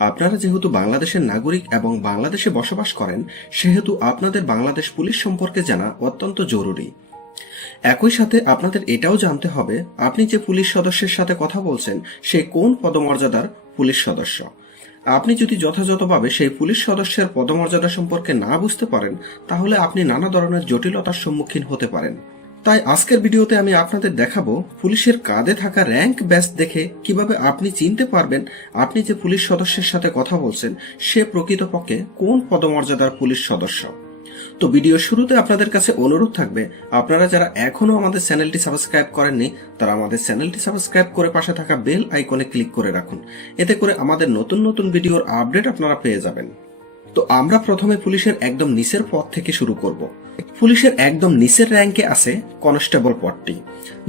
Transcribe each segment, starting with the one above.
আপনারা যেহেতু বাংলাদেশের নাগরিক এবং বাংলাদেশে বসবাস করেন, সেহেতু আপনাদের বাংলাদেশ পুলিশ সম্পর্কে জানা অত্যন্ত জরুরি। একই সাথে আপনাদের এটাও জানতে হবে আপনি যে পুলিশ সদস্যের সাথে কথা বলছেন সে কোন পদমর্যাদার পুলিশ সদস্য। আপনি যদি যথাযথভাবে সেই পুলিশ সদস্যের পদমর্যাদা সম্পর্কে না বুঝতে পারেন, তাহলে আপনি নানা ধরনের জটিলতার সম্মুখীন হতে পারেন। তাই আজকের ভিডিওতে আমি আপনাদের দেখাবো পুলিশের কাঁধে থাকা র্যাঙ্ক ব্যাচ দেখে কিভাবে আপনি চিনতে পারবেন আপনি যে পুলিশ সদস্যের সাথে কথা বলছেন সে প্রকৃতপক্ষে কোন পদমর্যাদার পুলিশ সদস্য। তো ভিডিও শুরুতে আপনাদের কাছে অনুরোধ থাকবে, আপনারা যারা এখনো আমাদের চ্যানেলটি সাবস্ক্রাইব করেননি তারা আমাদের চ্যানেলটি সাবস্ক্রাইব করে পাশে থাকা বেল আইকনে ক্লিক করে রাখুন। এতে করে আমাদের নতুন নতুন ভিডিওর আপডেট আপনারা পেয়ে যাবেন। তো আমরা প্রথমে পুলিশের একদম নিচের পদ থেকে শুরু করব। পুলিশের একদম নিচের র্যাঙ্কে আছে কনস্টেবল পদটি।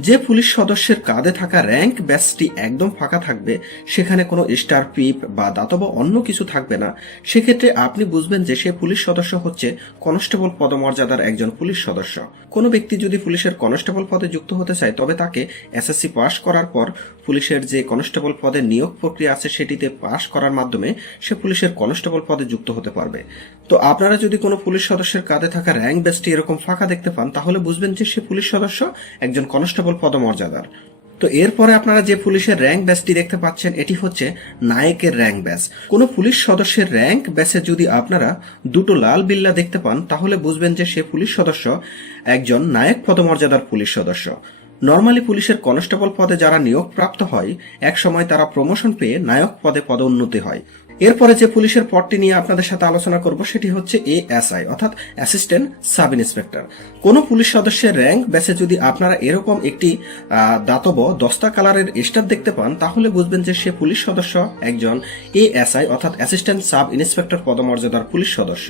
যে পুলিশ সদস্যের কাঁধে থাকা র্যাঙ্ক ব্যাচটি একদম ফাঁকা থাকবে, সেখানে কোনো স্টার পিপ বা দাতব অন্য কিছু থাকবে না, সেক্ষেত্রে আপনি বুঝবেন যে সে পুলিশ সদস্য হচ্ছে কনস্টেবল পদমর্যাদার একজন পুলিশ সদস্য। কোনো ব্যক্তি যদি পুলিশের কনস্টেবল পদে যুক্ত হতে চায় তবে তাকে এসএসসি পাস করার পর পুলিশের যে কনস্টেবল পদের নিয়োগ প্রক্রিয়া আছে সেটিতে পাস করার মাধ্যমে সে পুলিশের কনস্টেবল পদে যুক্ত হতে পারবে। তো আপনারা যদি কোনো পুলিশ সদস্যের কাঁধে থাকা র্যাঙ্ক ব্যাচটি এরকম ফাঁকা দেখতে পান, তাহলে বুঝবেন যে সে পুলিশ সদস্য একজন কনস্টেবল পদমর্যাদার। তো এরপরে আপনারা যে পুলিশের র্যাঙ্ক ব্যাচটি দেখতে পাচ্ছেন এটি হচ্ছে নায়কের র্যাঙ্ক ব্যাচ। কোনো পুলিশ সদস্যের র্যাঙ্ক ব্যাচে যদি আপনারা দুটো লাল বিল্লা দেখতে পান, তাহলে বুঝবেন যে সে পুলিশ সদস্য একজন নায়ক পদমর্যাদার পুলিশ সদস্য। নর্মালি পুলিশের কনস্টেবল পদে যারা নিয়োগ প্রাপ্ত হয়, এক সময় তারা প্রমোশন পেয়ে নায়ক পদে পদোন্নতি হয়। এরপরে যে পুলিশের পদটি নিয়ে আপনাদের সাথে আলোচনা করব সেটি হচ্ছে এএসআই অর্থাৎ অ্যাসিস্ট্যান্ট সাব ইন্সপেক্টর। কোন পুলিশ সদস্যের র্যাঙ্ক ব্যাচে যদি আপনারা এরকম একটি দাতব দস্তা কালারের স্টার দেখতে পান, তাহলে বুঝবেন যে সে পুলিশ সদস্য একজন এএসআই অর্থাৎ অ্যাসিস্ট্যান্ট সাব ইন্সপেক্টর পদমর্যাদার পুলিশ সদস্য।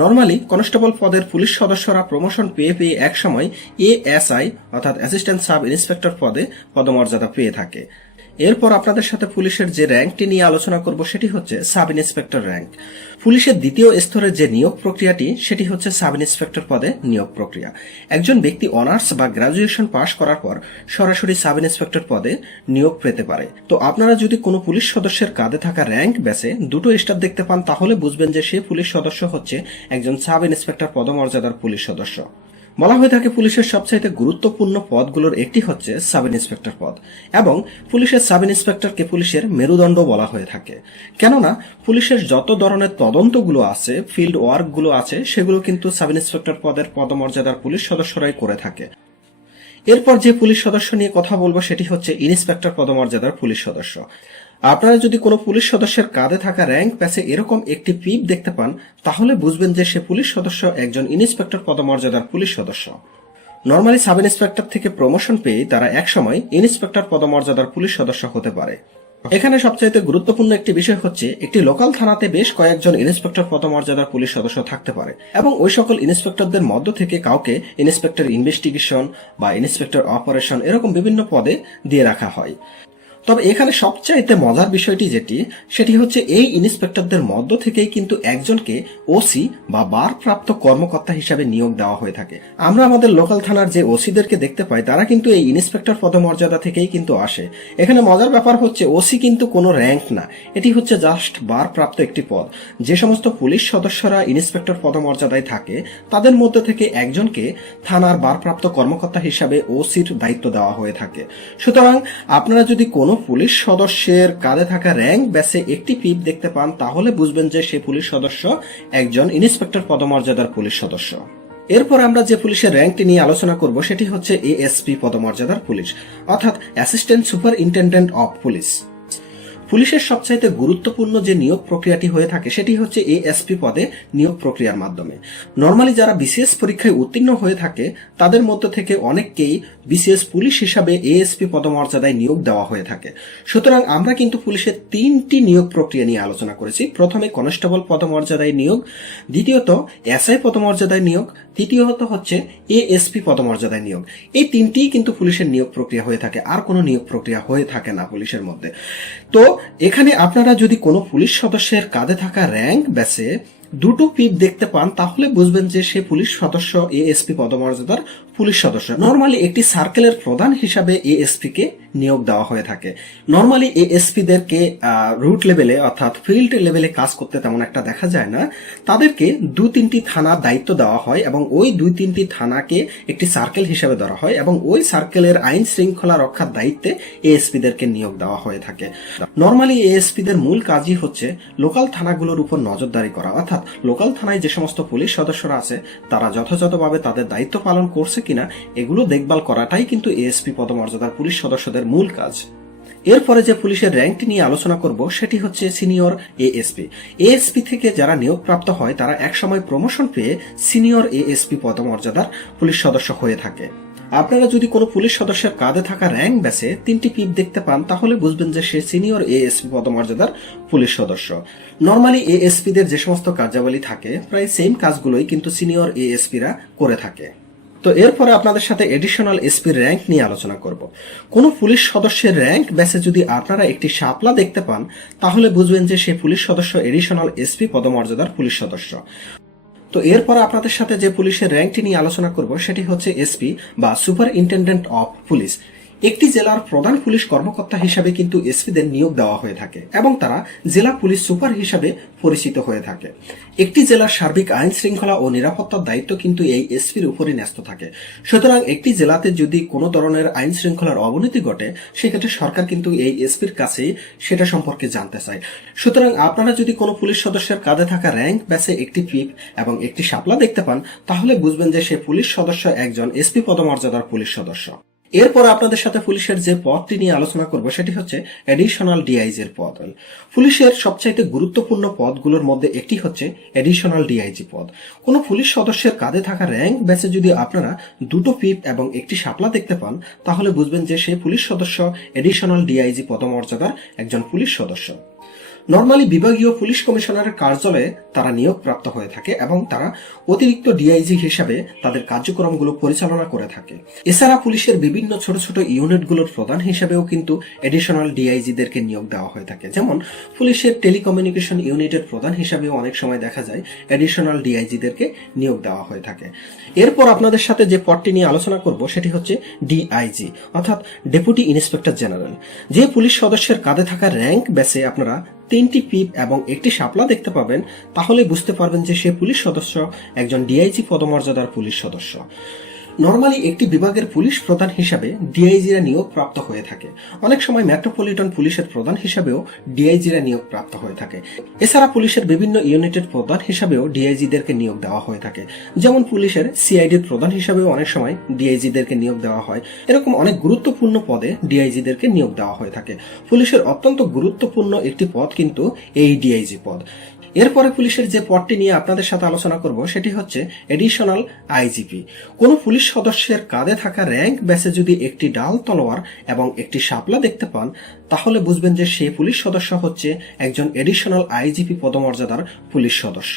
নর্মালি কনস্টেবল পদের পুলিশ সদস্যরা প্রমোশন পেয়ে পেয়ে এক সময় এএসআই অর্থাৎ অ্যাসিস্ট্যান্ট সাব ইন্সপেক্টর পদে পদমর্যাদা পেয়ে থাকে। এরপর আপনাদের সাথে পুলিশের যে র্যাঙ্কটি নিয়ে আলোচনা করব সেটি হচ্ছে সাব ইন্সপেক্টর র্যাঙ্ক। পুলিশের দ্বিতীয় স্তরের যে নিয়োগ প্রক্রিয়াটি সেটি হচ্ছে সাব ইন্সপেক্টর পদে নিয়োগ প্রক্রিয়া। একজন ব্যক্তি অনার্স বা গ্রাজুয়েশন পাশ করার পর সরাসরি সাব ইন্সপেক্টর পদে নিয়োগ পেতে পারে। তো আপনারা যদি কোনো পুলিশ সদস্যের কাঁধে থাকা র্যাঙ্ক ব্যাচে দুটো স্টার দেখতে পান, তাহলে বুঝবেন যে সে পুলিশ সদস্য হচ্ছে একজন সাব ইন্সপেক্টর পদমর্যাদার পুলিশ সদস্য। বলা হয়ে থাকে পুলিশের সবচাইতে গুরুত্বপূর্ণ পদগুলোর একটি হচ্ছে সাব ইন্সপেক্টর পদ, এবং পুলিশের সাব ইন্সপেক্টরকে পুলিশের মেরুদণ্ড বলা হয়ে থাকে। কেননা পুলিশের যত ধরনের তদন্তগুলো আছে, ফিল্ড ওয়ার্কগুলো আছে, সেগুলো কিন্তু সাব ইন্সপেক্টর পদের পদমর্যাদার পুলিশ সদস্যরাই করে থাকে। এরপর যে পুলিশ সদস্য নিয়ে কথা বলবো সেটি হচ্ছে ইন্সপেক্টর পদমর্যাদার পুলিশ সদস্য। আপনারা যদি কোনো পুলিশ সদস্যের কাঁধে থাকা র্যাঙ্ক ব্যাচে এরকম একটি পিপ দেখতে পান, তাহলে বুঝবেন যে সে পুলিশ সদস্য একজন ইন্সপেক্টর পদমর্যাদার পুলিশ সদস্য। নর্মালি সাব ইন্সপেক্টর থেকে প্রমোশন পেয়ে তারা একসময় ইন্সপেক্টর পদমর্যাদার পুলিশ সদস্য হতে পারে। এখানে সবচাইতে গুরুত্বপূর্ণ একটি বিষয় হচ্ছে একটি লোকাল থানাতে বেশ কয়েকজন ইন্সপেক্টর পদমর্যাদার পুলিশ সদস্য থাকতে পারে, এবং ওই সকল ইন্সপেক্টরদের মধ্য থেকে কাউকে ইন্সপেক্টর ইনভেস্টিগেশন বা ইন্সপেক্টর অপারেশন এরকম বিভিন্ন পদে দিয়ে রাখা হয়। তবে এখানে সবচাইতে মজার বিষয়টি সেটি হচ্ছে এই ইন্সপেক্টরদের মধ্য থেকেই কিন্তু একজনকে ওসি বা ভারপ্রাপ্ত কর্মকর্তা হিসাবে নিয়োগ দেওয়া হয়ে থাকে। আমরা আমাদের লোকাল থানার যে ওসিদেরকে দেখতে পাই তারা কিন্তু এই ইন্সপেক্টর পদমর্যাদা থেকেই কিন্তু আসে। এখানে মজার ব্যাপার হচ্ছে ওসি কিন্তু কোনো র্যাঙ্ক না, এটি হচ্ছে জাস্ট ভারপ্রাপ্ত একটি পদ। যে সমস্ত পুলিশ সদস্যরা ইন্সপেক্টর পদমর্যাদায় থাকে তাদের মধ্যে থেকে একজনকে থানার ভারপ্রাপ্ত কর্মকর্তা হিসাবে ওসির দায়িত্ব দেওয়া হয়ে থাকে। সুতরাং আপনারা যদি কোনো পুলিশ সদস্যের কাঁধে থাকা র্যাঙ্ক ব্যাচে একটি পিপ দেখতে পান, তাহলে বুঝবেন যে সে পুলিশ সদস্য একজন ইন্সপেক্টর পদমর্যাদার পুলিশ সদস্য। এরপর আমরা যে পুলিশের র্যাঙ্কটি নিয়ে আলোচনা করব সেটি হচ্ছে এএসপি পদমর্যাদার পুলিশ অর্থাৎ অ্যাসিস্ট্যান্ট সুপারিনটেন্ডেন্ট অফ পুলিশ। পুলিশের সবচাইতে গুরুত্বপূর্ণ যে নিয়োগ প্রক্রিয়াটি হয়ে থাকে সেটি হচ্ছে এএসপি পদে নিয়োগ প্রক্রিয়ার মাধ্যমে। নর্মালি যারা বিসিএস পরীক্ষায় উত্তীর্ণ হয়ে থাকে তাদের মধ্য থেকে অনেককেই বিসিএস পুলিশ হিসাবে এএসপি পদমর্যাদায় নিয়োগ দেওয়া হয়ে থাকে। সুতরাং আমরা কিন্তু পুলিশের তিনটি নিয়োগ প্রক্রিয়া নিয়ে আলোচনা করেছি। প্রথমে কনস্টেবল পদমর্যাদায় নিয়োগ, দ্বিতীয়ত এসআই পদমর্যাদায় নিয়োগ, তৃতীয়ত হচ্ছে এএসপি পদমর্যাদায় নিয়োগ। এই তিনটিই কিন্তু পুলিশের নিয়োগ প্রক্রিয়া হয়ে থাকে, আর কোনো নিয়োগ প্রক্রিয়া হয়ে থাকে না পুলিশের মধ্যে। তো এখানে আপনারা যদি কোনো পুলিশ সদস্যের কাঁধে থাকা র্যাঙ্ক ব্যাচে দুটো পিপ দেখতে পান তাহলে বুঝবেন যে সে পুলিশ সদস্য এএসপি পদমর্যাদার পুলিশ সদস্য। নর্মালি একটি সার্কেলের প্রধান হিসাবে এএসপি কে নিয়োগ দেওয়া হয়ে থাকে। নর্মালি এএসপি দেরকে রুট লেভেলে অর্থাৎ ফিল্ড লেভেলে কাজ করতে তেমন একটা দেখা যায় না। তাদেরকে 2-3টি থানার দায়িত্ব দেওয়া হয় এবং ওই 2-3টি থানাকে একটি সার্কেল হিসাবে ধরা হয় এবং ওই সার্কেলের আইন শৃঙ্খলা রক্ষার দায়িত্বে এএসপি দেরকে নিয়োগ দেওয়া হয়ে থাকে। নর্মালি এএসপি দের মূল কাজই হচ্ছে লোকাল থানাগুলোর উপর নজরদারি করা, অর্থাৎ লোকাল থানায় যে সমস্ত পুলিশ সদস্যরা আছে তারা যথাযথভাবে তাদের দায়িত্ব পালন করছে কিনা এগুলো দেখভাল করাটাই কিন্তু এএসপি পদমর্যাদার পুলিশ সদস্যদের মূল কাজ। এরপরে যে পুলিশের র্যাঙ্কটি নিয়ে আলোচনা করব সেটি হচ্ছে সিনিয়র এএসপি। এএসপি থেকে যারা নিয়োগপ্রাপ্ত হয় তারা একসময় প্রমোশন পেয়ে সিনিয়র এএসপি পদমর্যাদার পুলিশ সদস্য হয়ে থাকে। আপনারা যদি কোনো পুলিশ সদস্যের কাঁধে থাকা র্যাঙ্ক ব্যাসে 3টি পিপ দেখতে পান তাহলে বুঝবেন যে সে সিনিয়র এএসপি পদমর্যাদার পুলিশ সদস্য। নর্মালি এএসপি দের যে সমস্ত কার্যাবলী থাকে প্রায় সেম কাজগুলোই কিন্তু সিনিয়র এএসপিরা করে থাকে। তো এরপরে আপনাদের সাথে এডিশনাল এসপির র্যাঙ্ক নিয়ে আলোচনা করব। কোন পুলিশ সদস্যের র্যাঙ্ক ব্যাসে যদি আপনারা একটি শাপলা দেখতে পান তাহলে বুঝবেন যে সে পুলিশ সদস্য এডিশনাল এসপি পদমর্যাদার পুলিশ সদস্য। তো এরপরে আপনাদের সাথে যে পুলিশের র্যাঙ্কটি নিয়ে আলোচনা করব সেটি হচ্ছে এসপি বা সুপারিনটেনডেন্ট অফ পুলিশ। একটি জেলার প্রধান পুলিশ কর্মকর্তা হিসাবে কিন্তু এসপিদের নিয়োগ দেওয়া হয়ে থাকে এবং তারা জেলা পুলিশ সুপার হিসাবে পরিচিত হয়ে থাকে। একটি জেলার সার্বিক আইন শৃঙ্খলা ও নিরাপত্তার দায়িত্ব কিন্তু এই এসপির উপরই ন্যস্ত থাকে। সুতরাং একটি জেলাতে যদি কোনো ধরনের আইন শৃঙ্খলার অবনতি ঘটে সেক্ষেত্রে সরকার কিন্তু এই এসপির কাছেই সেটা সম্পর্কে জানতে চায়। সুতরাং আপনারা যদি কোনো পুলিশ সদস্যের কাঁধে থাকা র্যাঙ্ক ব্যাসে একটি পিপ এবং একটি শাপলা দেখতে পান তাহলে বুঝবেন যে সে পুলিশ সদস্য একজন এসপি পদমর্যাদার পুলিশ সদস্য। এরপর আপনাদের সাথে পুলিশের যে পদটি নিয়ে আলোচনা করব সেটি হচ্ছে এডিশনাল ডিআইজির পদ। পুলিশের সবচাইতে গুরুত্বপূর্ণ পদগুলোর মধ্যে একটি হচ্ছে এডিশনাল ডিআইজি পদ। কোনো পুলিশ সদস্যের কাঁধে থাকা র্যাঙ্ক ব্যাচে যদি আপনারা দুটো পিপ এবং একটি শাপলা দেখতে পান তাহলে বুঝবেন যে সেই পুলিশ সদস্য এডিশনাল ডিআইজি পদমর্যাদার একজন পুলিশ সদস্য। নর্মালি বিভাগীয় পুলিশ কমিশনারের কার্যালয়ে তারা নিয়োগপ্রাপ্ত হয়ে থাকে এবং তারা অতিরিক্ত ডিআইজি হিসাবে তাদের কার্যক্রমগুলো পরিচালনা করে থাকে। এছাড়া পুলিশের বিভিন্ন ছোট ছোট ইউনিটগুলোর প্রধান হিসেবেও কিন্তু এডিশনাল ডিআইজিদেরকে নিয়োগ দেওয়া হয়ে থাকে। যেমন পুলিশের টেলিকমিউনিকেশন ইউনিটের প্রধান হিসাবেও অনেক সময় দেখা যায় এডিশনাল ডিআইজিদেরকে নিয়োগ দেওয়া হয়ে থাকে। এরপর আপনাদের সাথে যে পদটি নিয়ে আলোচনা করব সেটি হচ্ছে ডিআইজি অর্থাৎ ডেপুটি ইন্সপেক্টর জেনারেল। যে পুলিশ সদস্যের কাঁধে থাকা র্যাঙ্ক বেসে আপনারা 3টি পিপ এবং একটি শাপলা দেখতে পাবেন তাহলে বুঝতে পারবেন যে সে পুলিশ সদস্য একজন ডিআইজি পদমর্যাদার পুলিশ সদস্য। নর্মালি একটি বিভাগের পুলিশ প্রধান হিসাবে ডিআইজিরা নিয়োগ প্রাপ্ত হয়ে থাকে। অনেক সময় মেট্রোপলিটন পুলিশের প্রধান হিসাবেও ডিআইজিরা নিয়োগ প্রাপ্ত হয়ে থাকে। এছাড়া পুলিশের বিভিন্ন ইউনিটের প্রধান হিসাবেও ডিআইজিদেরকে নিয়োগ দেওয়া হয়ে থাকে। যেমন পুলিশের সিআইডির প্রধান হিসাবেও অনেক সময় ডিআইজিদেরকে নিয়োগ দেওয়া হয়। এরকম অনেক গুরুত্বপূর্ণ পদে ডিআইজিদেরকে নিয়োগ দেওয়া হয়ে থাকে। পুলিশের অত্যন্ত গুরুত্বপূর্ণ একটি পদ কিন্তু এই ডিআইজি পদ। এরপরে পুলিশের যে পদটি নিয়ে আপনাদের সাথে আলোচনা করব সেটি হচ্ছে এডিশনাল আইজিপি। কোনো পুলিশ সদস্যের কাঁধে থাকা র্যাঙ্ক ব্যাসে যদি একটি ডাল তলোয়ার এবং একটি শাপলা দেখতে পান তাহলে বুঝবেন যে সে পুলিশ সদস্য হচ্ছে একজন এডিশনাল আইজিপি পদমর্যাদার পুলিশ সদস্য।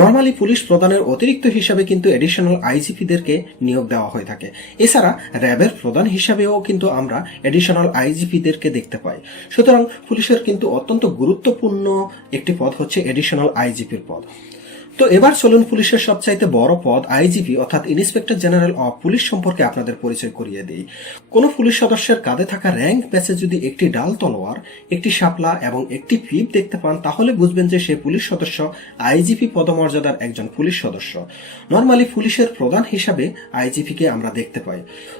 নর্মালি পুলিশ প্রধানের অতিরিক্ত হিসাবে কিন্তু এডিশনাল আইজিপিদেরকে নিয়োগ দেওয়া হয়ে থাকে। এছাড়া র্যাবের প্রধান হিসাবেও কিন্তু আমরা এডিশনাল আইজিপিদেরকে দেখতে পাই। সুতরাং পুলিশের কিন্তু অত্যন্ত গুরুত্বপূর্ণ একটি পদ হচ্ছে এডিশনাল আইজিপির পদ। তো এবার চলুন পুলিশের সবচাইতে বড় পদ আইজিপি অর্থাৎ ইন্সপেক্টর জেনারেল অফ পুলিশ সম্পর্কে আপনাদের পরিচয় করিয়ে দিই। কোন পুলিশ সদস্যের কাঁধে থাকা র্যাঙ্ক ব্যাচে যদি একটি ডাল তলোয়ার, একটি শাপলা এবং একটি পিপ দেখতে পান তাহলে বুঝবেন যে সে পুলিশ সদস্য আইজিপি পদমর্যাদার একজন পুলিশ সদস্য। নর্মালি পুলিশের প্রধান হিসাবে আইজিপি কে আমরা দেখতে পাই।